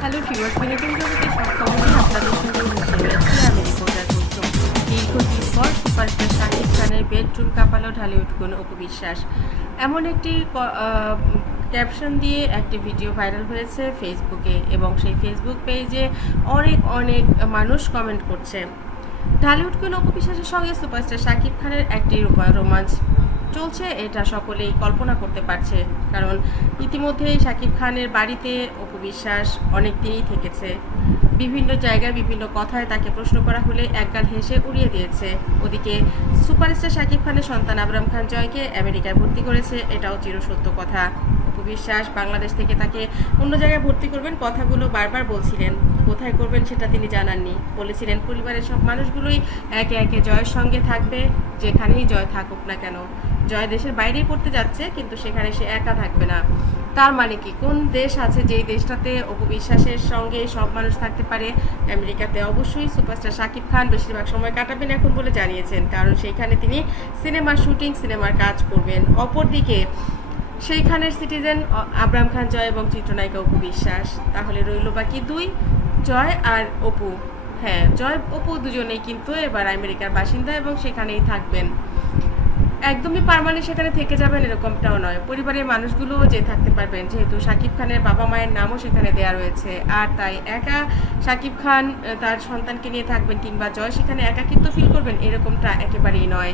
Hello viewers বিনোদন আপনাদের সঙ্গে আমি রিপোর্টার দীর্ঘদিন পর সুপারস্টার শাকিব খানের বেডরুম কাঁপালো ঢালিউড কোন অপবিশ্বাস। এমন একটি ক্যাপশন দিয়ে একটি ভিডিও ভাইরাল হয়েছে ফেসবুকে এবং সেই ফেসবুক পেজে অনেক অনেক মানুষ কমেন্ট করছে। ঢালিউড কোন অপবিশ্বাসের সঙ্গে সুপারস্টার শাকিব খানের একটি রোমা- রোমাঞ্চ চলছে এটা সকলেই কল্পনা করতে পারছে। কারণ ইতিমধ্যেই শাকিব খানের বাড়িতে অপবিশ্বাস অনেক দিনই থেকেছে। বিভিন্ন জায়গায় বিভিন্ন কথায় তাকে প্রশ্ন করা হলে একগাল হেসে উড়িয়ে দিয়েছে। ওদিকে সুপারস্টার শাকিব খানের সন্তান আবরাম খান জয়কে আমেরিকায় ভর্তি করেছে, এটাও চিরসত্য কথা। অপবিশ্বাস বাংলাদেশ থেকে তাকে অন্য জায়গায় ভর্তি করবেন কথাগুলো বারবার বলছিলেন। কোথায় করবেন সেটা তিনি জানাননি। বলেছিলেন, পরিবারের সব মানুষগুলোই একে একে জয়ের সঙ্গে থাকবে, যেখানেই জয় থাকুক না কেন। জয় দেশের বাইরেই পড়তে যাচ্ছে, কিন্তু সেখানে সে একা থাকবে না। তার মানে কি? কোন দেশ আছে যেই দেশটাতে অপবিশ্বাসের সঙ্গে সব মানুষ থাকতে পারে? আমেরিকাতে অবশ্যই সুপারস্টার শাকিব খান বেশিরভাগ সময় কাটাবেন এখন বলে জানিয়েছেন, কারণ সেইখানে তিনি সিনেমার শুটিং, সিনেমার কাজ করবেন। অপরদিকে, সেইখানের সিটিজেন আবরাম খান জয় এবং চিত্রনায়িকা অপু বিশ্বাস। তাহলে রইল বাকি দুই। জয় আর অপু। হ্যাঁ জয়, অপু দুজনেই কিন্তু এবার আমেরিকার বাসিন্দা এবং সেখানেই থাকবেন। একদমই পারমানেন্ট সেখানে থেকে যাবেন এরকমটাও নয়। পরিবারের মানুষগুলোও যে থাকতে পারবেন, যেহেতু শাকিব খানের বাবা মায়ের নামও সেখানে দেয়া রয়েছে। আর তাই একা শাকিব খান তার সন্তানকে নিয়ে থাকবেন কিংবা জয় সেখানে একাকিত্ব ফিল করবেন, এরকমটা একেবারেই নয়।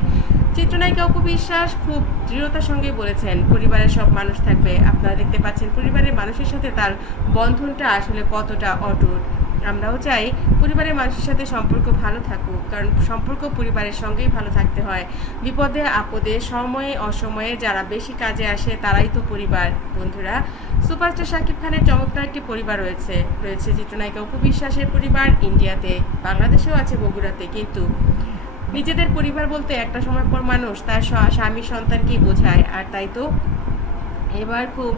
চিত্রনায়িকা অপু বিশ্বাস খুব দৃঢ়তার সঙ্গে বলেছেন, পরিবারের সব মানুষ থাকবে। আপনারা দেখতে পাচ্ছেন পরিবারের মানুষের সাথে তার বন্ধনটা আসলে কতটা অটুট। আমরাও চাই পরিবারের মানুষের সাথে সম্পর্ক ভালো থাকুক, কারণ সম্পর্ক পরিবারের সঙ্গেই ভালো থাকতে হয়। বিপদে, আপদে, সময়ে, অসময়ে যারা বেশি কাজে আসে তারাই তো পরিবার। বন্ধুরা, সুপারস্টার শাকিব খানের চমৎকার একটি পরিবার রয়েছে। রয়েছে চিত্রনায়িকা অপু বিশ্বাসের পরিবার ইন্ডিয়াতে, বাংলাদেশেও আছে বগুড়াতে, কিন্তু নিজেদের পরিবার বলতে একটা সময় পর মানুষ, তার স্বামী সন্তানকেই বোঝায়। আর তাই তো এবার খুব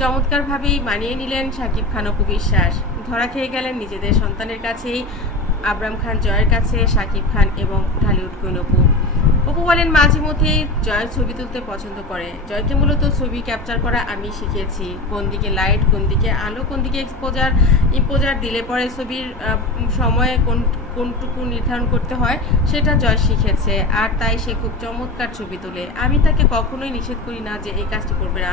চমৎকারভাবেই মানিয়ে নিলেন শাকিব খান অপু বিশ্বাস। ধরা খেয়ে গেলেন নিজেদের সন্তানের কাছেই। আবরাম খান জয়ের কাছে শাকিব খান এবং ঢালিউড কুইন অপু। অপু বলেন, মাঝে মধ্যেই জয়ের ছবি তুলতে পছন্দ করে। জয়কে মূলত ছবি ক্যাপচার করা আমি শিখেছি। কোন দিকে লাইট কোন দিকে আলো, কোন দিকে এক্সপোজার ইম্পোজার দিলে পরে ছবির সময়ে কোন, কোনটুকু নির্ধারণ করতে হয়, সেটা জয় শিখেছে। আর তাই সে খুব চমৎকার ছবি তোলে। আমি তাকে কখনোই নিষেধ করি না যে এই কাজটি করবে না।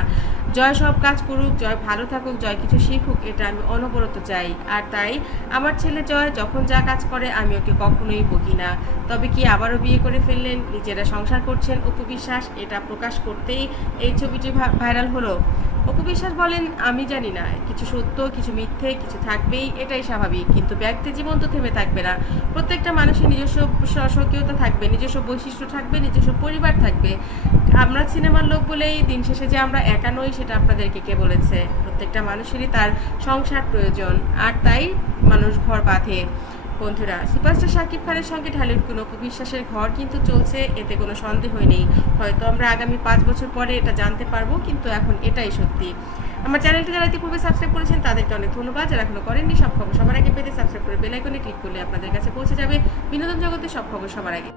জয় সব কাজ করুক, জয় ভালো থাকুক, জয় কিছু শিখুক, এটা আমি অনবরত চাই। আর তাই আমার ছেলে জয় যখন যা কাজ করে, আমি ওকে কখনোই বকি না। তবে কি আবারও বিয়ে করে ফেললেন? নিজেরা সংসার করছেন অপু বিশ্বাস, এটা প্রকাশ করতেই এই ছবিটি ভাইরাল হলো। অপু বিশ্বাস বলেন, আমি জানি না, কিছু সত্য, কিছু মিথ্যে, কিছু থাকবেই, এটাই স্বাভাবিক। কিন্তু ব্যক্তি জীবন তো থেমে থাকবে না। প্রত্যেকটা মানুষের নিজস্ব স্বকীয়তা থাকবে, নিজস্ব বৈশিষ্ট্য থাকবে, নিজস্ব পরিবার থাকবে। আমরা সিনেমার লোক বলেই দিন শেষে যে আমরা একা নই, সেটা আপনাদেরকে কে বলেছে? প্রত্যেকটা মানুষেরই তার সংসার প্রয়োজন, আর তাই মানুষ ঘর বাঁধে। বন্ধুরা, সুপারস্টার সাকিব খানের সঙ্গে ঢালিউড কোনো বিশ্বাসের ঘর কিন্তু চলছে, এতে কোনো সন্দেহ নেই। হয়তো আমরা আগামী পাঁচ বছর পরে এটা জানতে পারব, কিন্তু এখন এটাই সত্যি। আমার চ্যানেলটি যারা ইতিপূর্বে সাবস্ক্রাইব করেছেন, তাদেরকে অনেক ধন্যবাদ। যারা এখনও করেননি, সব খবর সবার আগে পেতে সাবস্ক্রাইব করে বেলাইকনে ক্লিক করলে আপনাদের কাছে পৌঁছে যাবে। বিনোদন জগতে সব খবর সবার আগে।